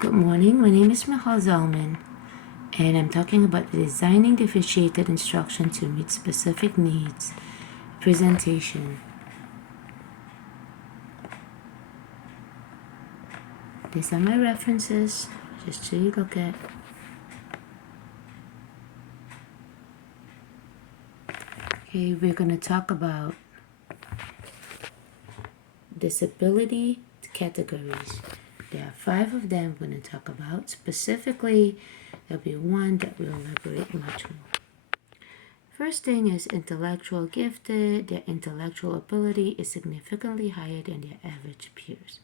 Good morning, my name is Michal Zalman, and I'm talking about designing differentiated instruction to meet specific needs. Presentation. These are my references, just so you look at. Okay, we're going to talk about disability categories. There are 5 of them we're going to talk about. Specifically, there'll be one that we'll elaborate much more. First thing is intellectual gifted. Their intellectual ability is significantly higher than their average peers.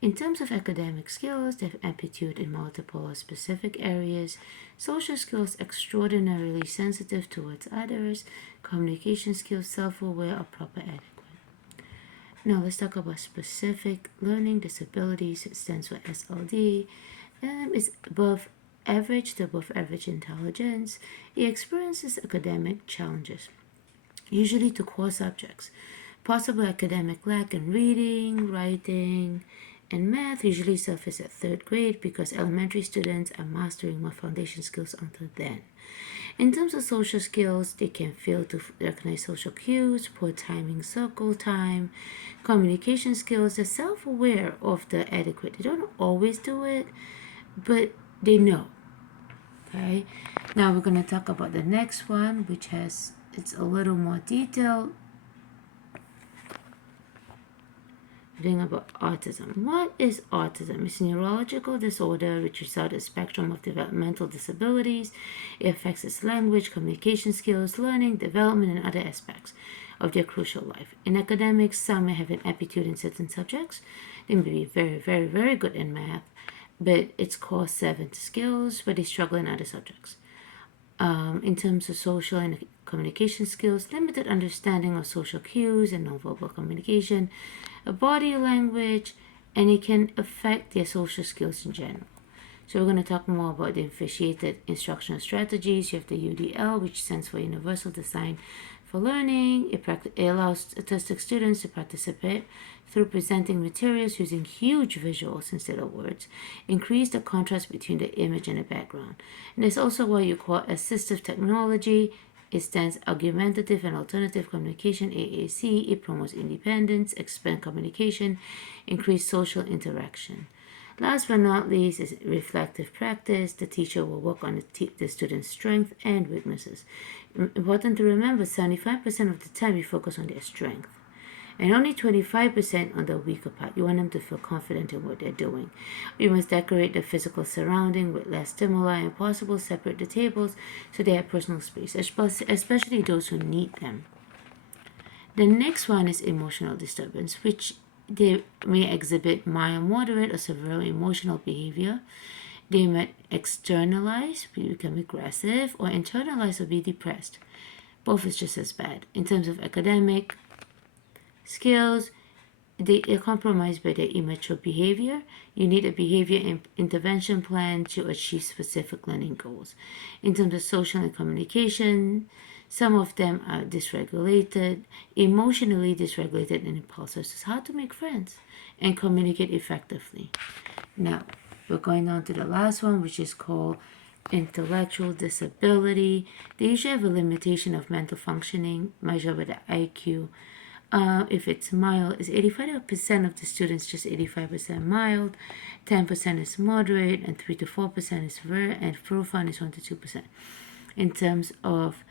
In terms of academic skills, they have aptitude in multiple or specific areas, social skills extraordinarily sensitive towards others, communication skills self-aware or proper adequate. Now let's talk about specific learning disabilities. It stands for SLD. It's above average to above average intelligence. It experiences academic challenges, usually to core subjects. Possible academic lack in reading, writing, and math usually surface at 3rd grade because elementary students are mastering more foundation skills until then. In terms of social skills, they can fail to recognize social cues, poor timing, circle time, communication skills. They're self-aware of the adequate. They don't always do it, but they know. Okay, now we're going to talk about the next one, which it's a little more detailed. Thing about autism. What is autism? It's a neurological disorder which results in a spectrum of developmental disabilities. It affects its language, communication skills, learning, development, and other aspects of their crucial life. In academics, some may have an aptitude in certain subjects. They may be very, very, very good in math, but it's core 7 skills, but they struggle in other subjects. In terms of social and communication skills, limited understanding of social cues and nonverbal communication, body language, and it can affect their social skills in general. So we're going to talk more about the differentiated instructional strategies. You have the UDL, which stands for Universal Design for Learning. It allows autistic students to participate through presenting materials using huge visuals instead of words, increase the contrast between the image and the background. And it's also what you call assistive technology. It stands Augmentative and Alternative Communication, AAC. It promotes independence, expand communication, increase social interaction. Last but not least is reflective practice. The teacher will work on the student's strengths and weaknesses. Important to remember, 75% of the time you focus on their strength, and only 25% on the weaker part. You want them to feel confident in what they're doing. We must decorate the physical surrounding with less stimuli and possible. Separate the tables so they have personal space, especially those who need them. The next one is emotional disturbance, which they may exhibit mild, moderate, or severe emotional behavior. They might externalize, become aggressive, or internalize or be depressed. Both is just as bad. In terms of academic skills, they are compromised by their immature behavior. You need a behavior intervention plan to achieve specific learning goals. In terms of social and communication, some of them are dysregulated, emotionally dysregulated, and impulsive. So it's hard to make friends and communicate effectively. Now, we're going on to the last one, which is called intellectual disability. They usually have a limitation of mental functioning measured by the IQ. If it's mild, it's 85% of the students, just 85% mild, 10% is moderate, and 3 to 4% is severe, and profound is 1 to 2%. In terms of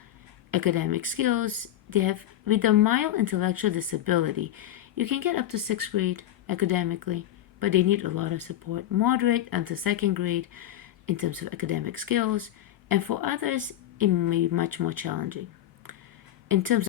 academic skills, they have, with a mild intellectual disability, you can get up to 6th grade academically, but they need a lot of support. Moderate until 2nd grade in terms of academic skills, and for others, it may be much more challenging. In terms